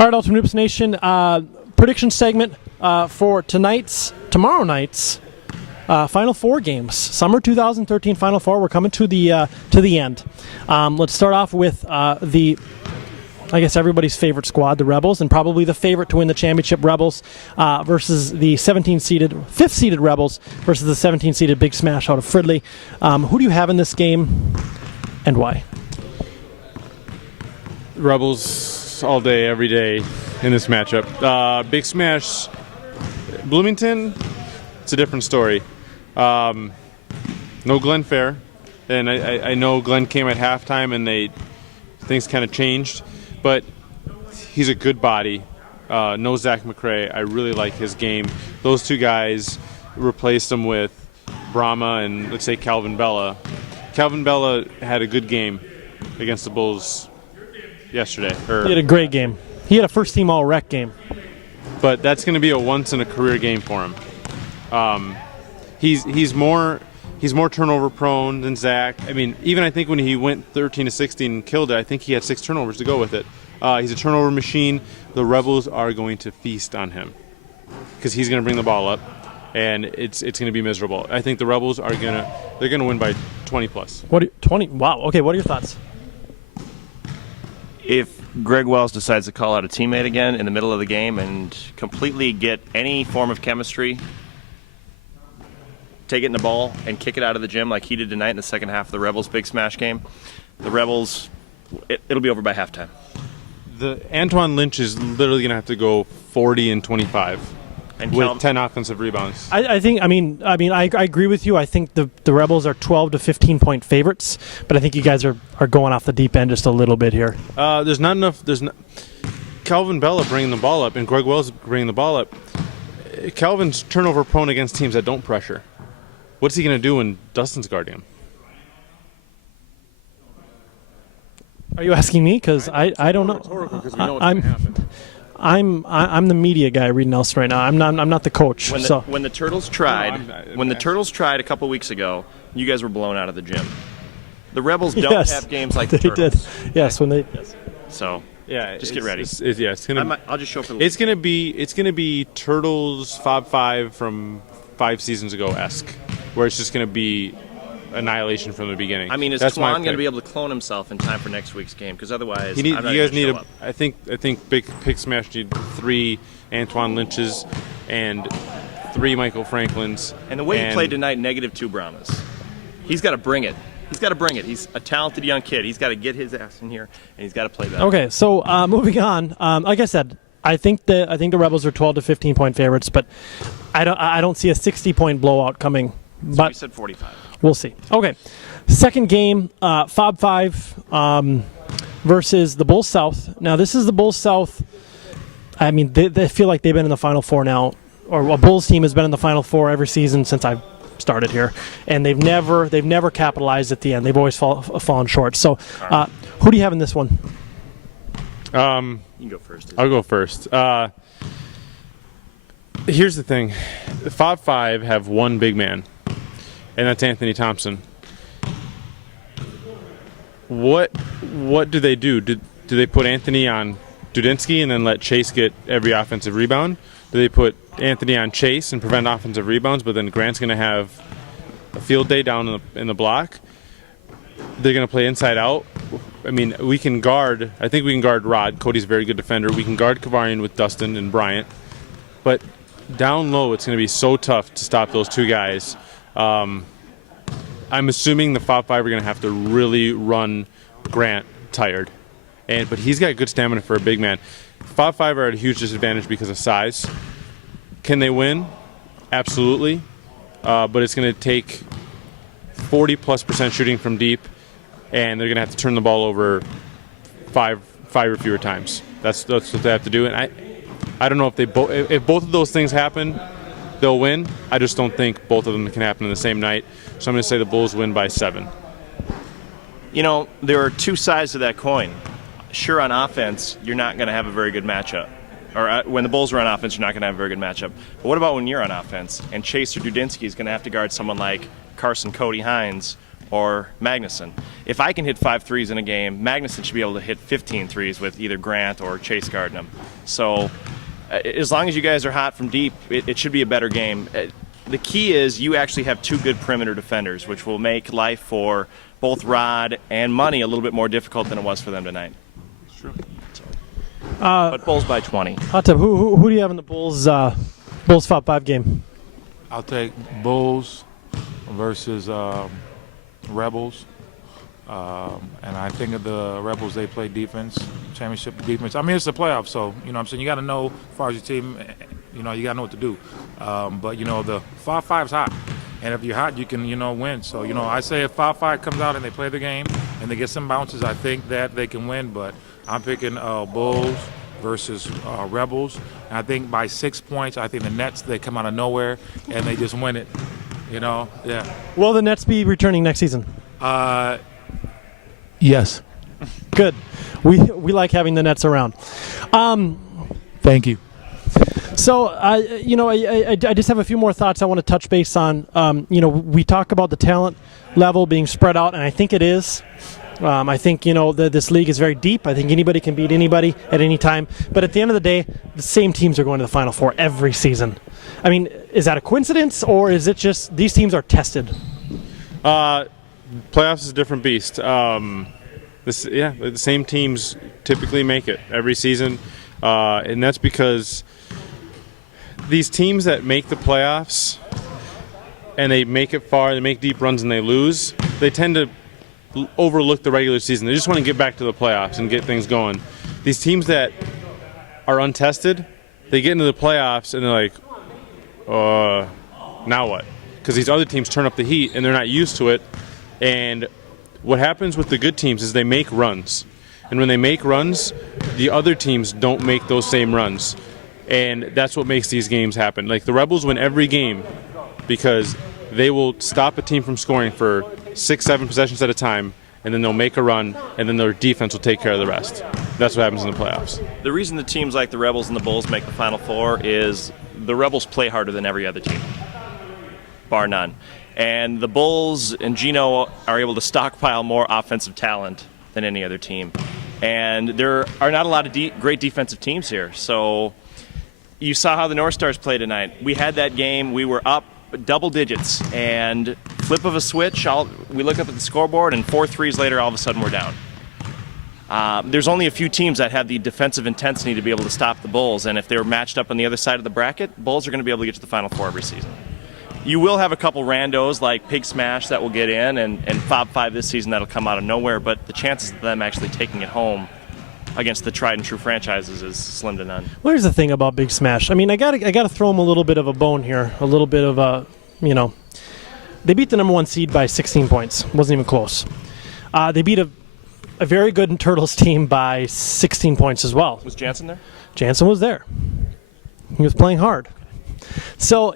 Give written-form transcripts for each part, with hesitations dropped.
All right, Ultimate Hoops Nation, prediction segment for tomorrow night's Final Four games. Summer 2013 Final Four. We're coming to the end. Let's start off with I guess everybody's favorite squad, the Rebels, and probably the favorite to win the championship, Rebels, versus the 5th-seeded Rebels versus the 17-seeded Big Smash out of Fridley. Who do you have in this game, and why? Rebels all day, every day in this matchup. Big Smash, Bloomington, it's a different story. No Glenn Fair, and I know Glenn came at halftime and things kind of changed, but he's a good body. No Zach McRae. I really like his game. Those two guys replaced him with Brahma and, let's say, Calvin Bella. Calvin Bella had a good game against the Bulls yesterday. He had a great game. He had a first-team All-Rec game. But that's going to be a once-in-a-career game for him. He's more turnover-prone than Zach. I mean, even I think when he went 13-16 and killed it, I think he had 6 turnovers to go with it. He's a turnover machine. The Rebels are going to feast on him because he's going to bring the ball up, and it's going to be miserable. I think the Rebels are going to win by 20 plus. 20? Wow. Okay. What are your thoughts? If Greg Wells decides to call out a teammate again in the middle of the game and completely get any form of chemistry, take it in the ball and kick it out of the gym like he did tonight in the second half of the Rebels' Big Smash game, the Rebels, it'll be over by halftime. The Antoine Lynch is literally going to have to go 40 and 25 with 10 offensive rebounds. I agree with you. I think the Rebels are 12 to 15 point favorites, but I think you guys are going off the deep end just a little bit here. There's not enough. Calvin Bella bringing the ball up and Greg Wells bringing the ball up. Calvin's turnover prone against teams that don't pressure. What's he going to do when Dustin's guarding him? Are you asking me? Because I don't know. I'm the media guy, Reid Nelson, right now. I'm not the coach. When the Turtles tried, a couple weeks ago, you guys were blown out of the gym. The Rebels don't have games like the Turtles. Did. Yes, when they. Yes. So yeah, just get ready. It's gonna. I'll just show up for the. It's gonna be Turtles Fob 5 from 5 seasons ago esque, where it's just gonna be annihilation from the beginning. I mean, is Kwan going to be able to clone himself in time for next week's game? Because otherwise, you guys need I think Big Smash need 3 Antoine Lynches and 3 Michael Franklins. And the way he played tonight, -2 Brahmas. He's got to bring it. He's a talented young kid. He's got to get his ass in here, and he's got to play that. Okay, so moving on. Like I said, I think the Rebels are 12 to 15 point favorites, but I don't see a 60 point blowout coming. So but we said 45. We'll see. Okay, second game, Fob 5 versus the Bulls South. Now this is the Bulls South. I mean, they feel like they've been in the Final Four now, or a Bulls team has been in the Final Four every season since I've started here, and they've never capitalized at the end. They've always fallen short. So, who do you have in this one? You can go first. I'll go first. Here's the thing: the Fob 5 have one big man, and that's Anthony Thompson. What do they do? Do they put Anthony on Dudinsky and then let Chase get every offensive rebound? Do they put Anthony on Chase and prevent offensive rebounds, but then Grant's going to have a field day down in the block? They're going to play inside out. I mean, we can guard. I think we can guard Rod. Cody's a very good defender. We can guard Kavarian with Dustin and Bryant. But down low, it's going to be so tough to stop those two guys. I'm assuming the Fob 5 are going to have to really run Grant tired. But he's got good stamina for a big man. Fob 5 are at a huge disadvantage because of size. Can they win? Absolutely. But it's going to take 40+% shooting from deep, and they're going to have to turn the ball over five or fewer times. That's what they have to do. And I don't know if both of those things happen, they'll win. I just don't think both of them can happen in the same night. So I'm going to say the Bulls win by 7. You know, there are two sides to that coin. Sure, on offense, you're not going to have a very good matchup. Or when the Bulls are on offense, you're not going to have a very good matchup. But what about when you're on offense and Chase or Dudinsky is going to have to guard someone like Carson Cody Hines or Magnuson. If I can hit 5 threes in a game, Magnuson should be able to hit 15 threes with either Grant or Chase guarding him. So as long as you guys are hot from deep, it should be a better game. The key is you actually have 2 good perimeter defenders, which will make life for both Rod and Money a little bit more difficult than it was for them tonight. It's true. But Bulls by 20. Hot tub, who do you have in the Bulls Top 5 game? I'll take Bulls versus Rebels. And I think of the Rebels, they play defense, championship defense. I mean, it's the playoffs, so, you know what I'm saying? You got to know, as far as your team, you got to know what to do. But, the 5-5's hot. And if you're hot, you can, win. So, I say if 5-5 comes out and they play the game and they get some bounces, I think that they can win. But I'm picking Bulls versus Rebels. And I think by 6 points, I think the Nets, they come out of nowhere and they just win it. Yeah. Will the Nets be returning next season? Yes. Good. We like having the Nets around. Thank you. So, I just have a few more thoughts I want to touch base on. We talk about the talent level being spread out, and I think it is. I think, this league is very deep. I think anybody can beat anybody at any time. But at the end of the day, the same teams are going to the Final Four every season. I mean, is that a coincidence, or is it just these teams are tested? Playoffs is a different beast. The same teams typically make it every season. And that's because these teams that make the playoffs and they make it far, they make deep runs and they lose, they tend to overlook the regular season. They just want to get back to the playoffs and get things going. These teams that are untested, they get into the playoffs and they're like, now what? Because these other teams turn up the heat and they're not used to it. And what happens with the good teams is they make runs. And when they make runs, the other teams don't make those same runs. And that's what makes these games happen. Like the Rebels win every game because they will stop a team from scoring for 6-7 possessions at a time, and then they'll make a run, and then their defense will take care of the rest. That's what happens in the playoffs. The reason the teams like the Rebels and the Bulls make the Final Four is the Rebels play harder than every other team, bar none. And the Bulls and Gino are able to stockpile more offensive talent than any other team. And there are not a lot of great defensive teams here. So you saw how the North Stars played tonight. We had that game. We were up double digits. And flip of a switch, we look up at the scoreboard, and 4 threes later, all of a sudden, we're down. There's only a few teams that have the defensive intensity to be able to stop the Bulls. And if they were matched up on the other side of the bracket, Bulls are going to be able to get to the Final Four every season. You will have a couple randos like Pig Smash that will get in and Fob 5 this season that'll come out of nowhere, but the chances of them actually taking it home against the tried and true franchises is slim to none. Well, here's the thing about Big Smash. I mean, I gotta throw them a little bit of a bone here, a little bit of a, they beat the number 1 seed by 16 points. Wasn't even close. They beat a very good Turtles team by 16 points as well. Was Jansen there? Jansen was there. He was playing hard. So,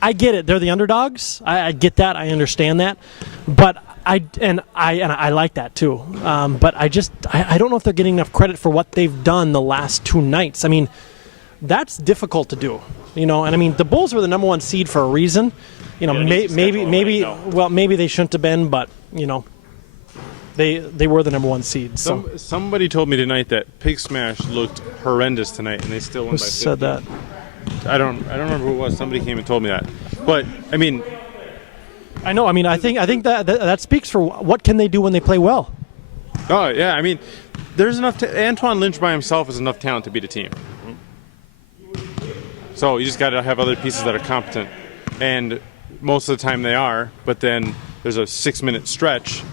I get it. They're the underdogs. I get that. I understand that. But I like that too. But I don't know if they're getting enough credit for what they've done the last 2 nights. I mean, that's difficult to do. And I mean, the Bulls were the number 1 seed for a reason. Maybe they shouldn't have been, but they were the number 1 seed. So somebody told me tonight that Pig Smash looked horrendous tonight, and they still won by 50. Who said that? I don't remember who it was. Somebody came and told me that. But I mean, I know. I mean, I think that speaks for what can they do when they play well. Oh yeah. I mean, there's enough. Antoine Lynch by himself is enough talent to beat a team. So you just got to have other pieces that are competent, and most of the time they are. But then there's a 6-minute stretch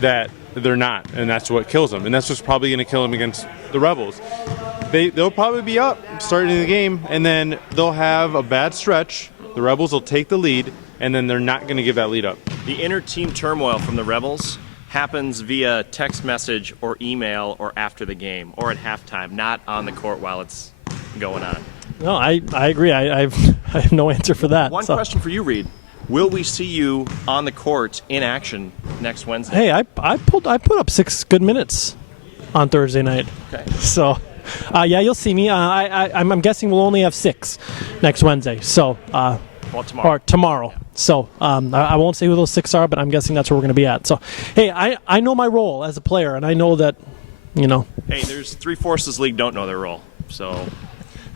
that they're not, and that's what kills them. And that's what's probably going to kill them against the Rebels. They'll probably be up starting the game, and then they'll have a bad stretch. The Rebels will take the lead, and then they're not going to give that lead up. The inner team turmoil from the Rebels happens via text message or email or after the game or at halftime, not on the court while it's going on. No, I agree. I have no answer for that. One question for you, Reid. Will we see you on the court in action next Wednesday? Hey, I put up 6 good minutes on Thursday night. Okay. So, yeah, you'll see me. I'm guessing we'll only have 6 next Wednesday. So, Well, tomorrow. Or tomorrow. So I won't say who those 6 are, but I'm guessing that's where we're going to be at. So, hey, I know my role as a player, and I know that, Hey, there's 3/4 of the league don't know their role. So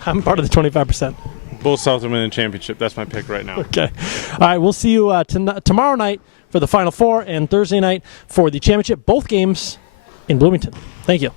I'm part of the 25%. Bulls South will win the championship. That's my pick right now. Okay. All right, we'll see you tomorrow night for the Final Four and Thursday night for the championship. Both games in Bloomington. Thank you.